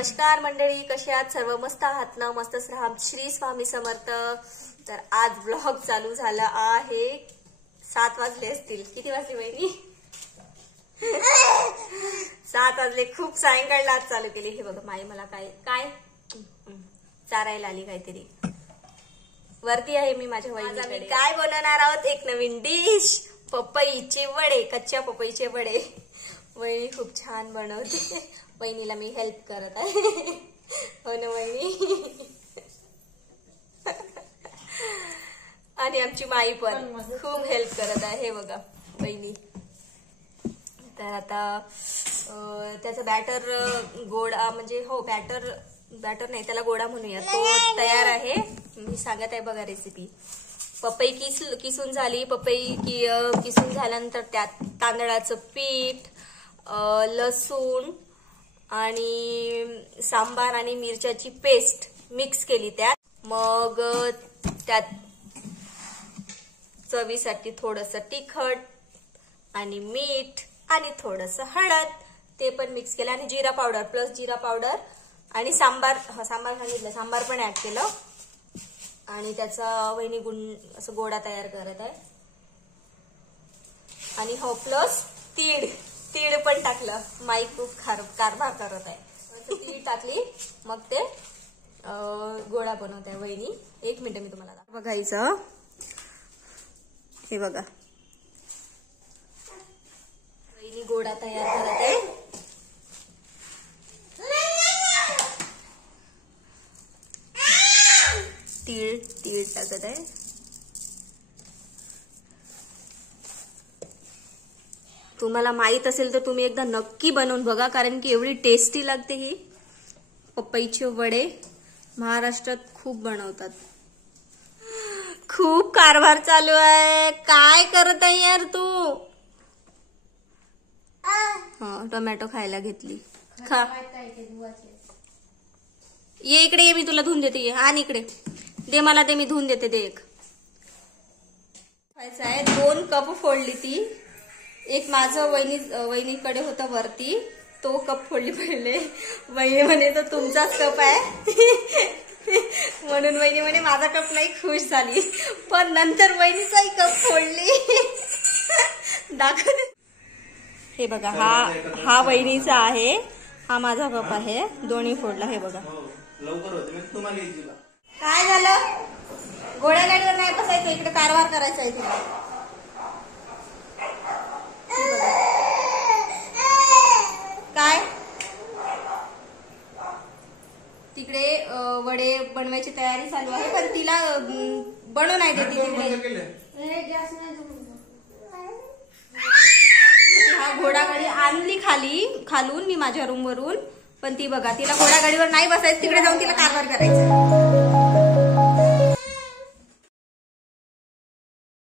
नमस्कार मंडळी, कसे आहात सर्व? मस्त आहात ना? मस्तच राहा. श्री स्वामी समर्थ. तर आज ब्लॉग चालू झाला आहे. 7 वाजले असतील. किती वाजले वहिनी? 7 वाजले. खूप सायंकाळला आज चालू केली. हे बघा माई मला काय काय चारायला आली काहीतरी. वरती आहे मी माझ्या वहिनीकडे. काय बनवणार आहोत? एक नवीन डिश, पपईचे वडे, कच्च्या पपईचे वडे. वहिनी खूप छान बनवते. वहिनीला मी हेल्प करत आहे. हो ना वहिनी? आणि आमची माई पण खूप हेल्प करत आहे. हे बघा वहिनी. तर आता त्याचा बॅटर गोडा म्हणजे हो बॅटर नाही त्याला गोडा म्हणूया, तो तयार आहे. मी सांगत आहे बघा रेसिपी. पपई किसून झाली. पपई किसून झाल्यानंतर त्यात तांदळाचं पीठ, लसूण आणि सांबार आणि मिरच्याची पेस्ट मिक्स केली त्यात. मग त्यात चवीसाठी थोडंसं तिखट आणि मीठ आणि थोडंसं हळद ते पण मिक्स केलं आणि जिरा पावडर प्लस जिरा पावडर आणि सांबार सांगितलं, सांबार पण ऍड केलं आणि त्याचा वहिनी असं गोडा तयार करत आहे. आणि हो प्लस तीळ पण टाकलं. माई खूप कारभार करत आहे. तीळ टाकली मग ते गोडा बनवत आहे वहिनी. 1 मिनिट मी तुम्हाला बघायचं. हे बघा वहिनी गोडा तयार करत आहे. तीळ टाकत आहे. तुम्हाला माहित असेल तर तुम्ही एकदा नक्की बनवून बघा, कारण की एवढी टेस्टी लागते ही पपईचे वडे. महाराष्ट्रात खूप बनवतात. खूप कारभार चालू आहे. काय करत आहे यार तू? हा टोमॅटो खायला घेतली. खा. ये इकडे ये, मी तुला धुवून देते. ये आणि इकडे दे मला, ते मी धुवून देते. ते एक खायचं आहे. 2 कप फोडली ती. एक माझं वहिनीकडे होता वरती, तो कप फोडली पहिले. वहिनी म्हणे तो तुमचाच कप आहे. म्हणून वहिनी म्हणे माझा कप नाही, खुश झाली. पण नंतर वहिनीचाही कप फोडली. दाखव. हे बघा हा वहिनीचा आहे, हा माझा कप आहे. दोन्ही फोडला. हे बघा काय झालं. घोड्या गाडीवर नाही बसायचं, इकडे कारभार करायचा आहे तुला. काय तिकडे वडे बनवायची तयारी चालू आहे, पण तिला बनवू नाही देते तिकडे. हा घोडागाडी आणली खालून मी माझ्या रूम वरून, पण ती बघा तिला घोडागाडीवर नाही बसायचं, तिकडे जाऊन तिला कारभार करायचा.